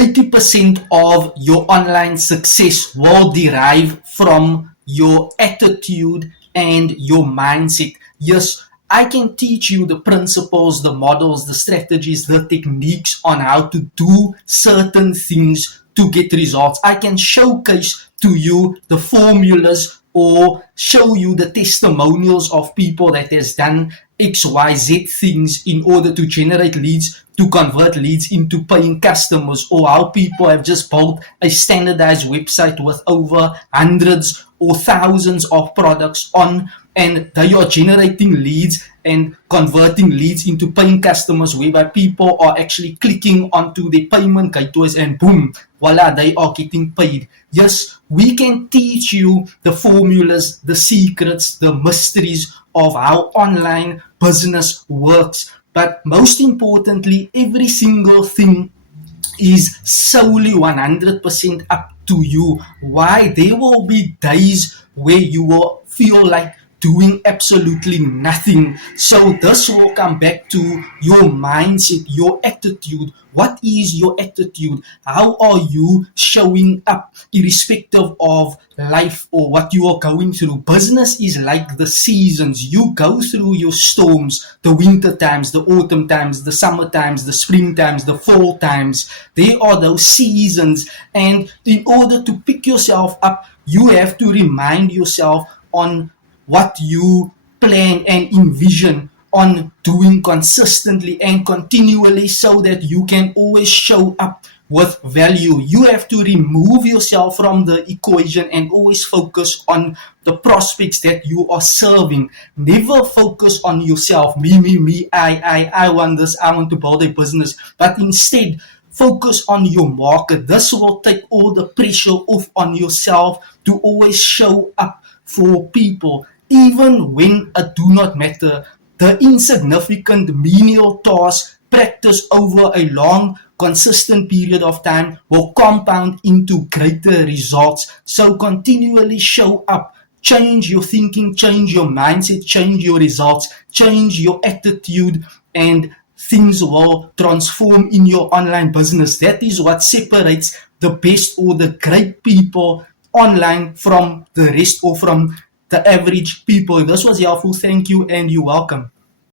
80% of your online success will derive from your attitude and your mindset. Yes, I can teach you the principles, the models, the strategies, the techniques on how to do certain things to get results. I can showcase to you the formulas or show you the testimonials of people that has done XYZ things in order to generate leads, to convert leads into paying customers, or how people have just built a standardized website with over hundreds or thousands of products on, and they are generating leads and converting leads into paying customers, whereby people are actually clicking onto the payment gateways and boom, voila, they are getting paid. Yes, we can teach you the formulas, the secrets, the mysteries of how online business works. But most importantly, every single thing is solely 100% up to you. Why? There will be days where you will feel like doing absolutely nothing. So this will come back to your mindset, your attitude. What is your attitude? How are you showing up irrespective of life or what you are going through? Business is like the seasons. You go through your storms, the winter times, the autumn times, the summer times, the spring times, the fall times. There are those seasons, and in order to pick yourself up, you have to remind yourself on what you plan and envision on doing consistently and continually, so that you can always show up with value. You have to remove yourself from the equation and always focus on the prospects that you are serving. Never focus on yourself. Me, I want this, I want to build a business. But instead, focus on your market. This will take all the pressure off on yourself to always show up for people, even when it do not matter. The insignificant menial tasks practiced over a long, consistent period of time will compound into greater results. So continually show up. Change your thinking, change your mindset, change your results, change your attitude, and things will transform in your online business. That is what separates the best or the great people online from the rest, or from the average people. If this was helpful, thank you and you're welcome.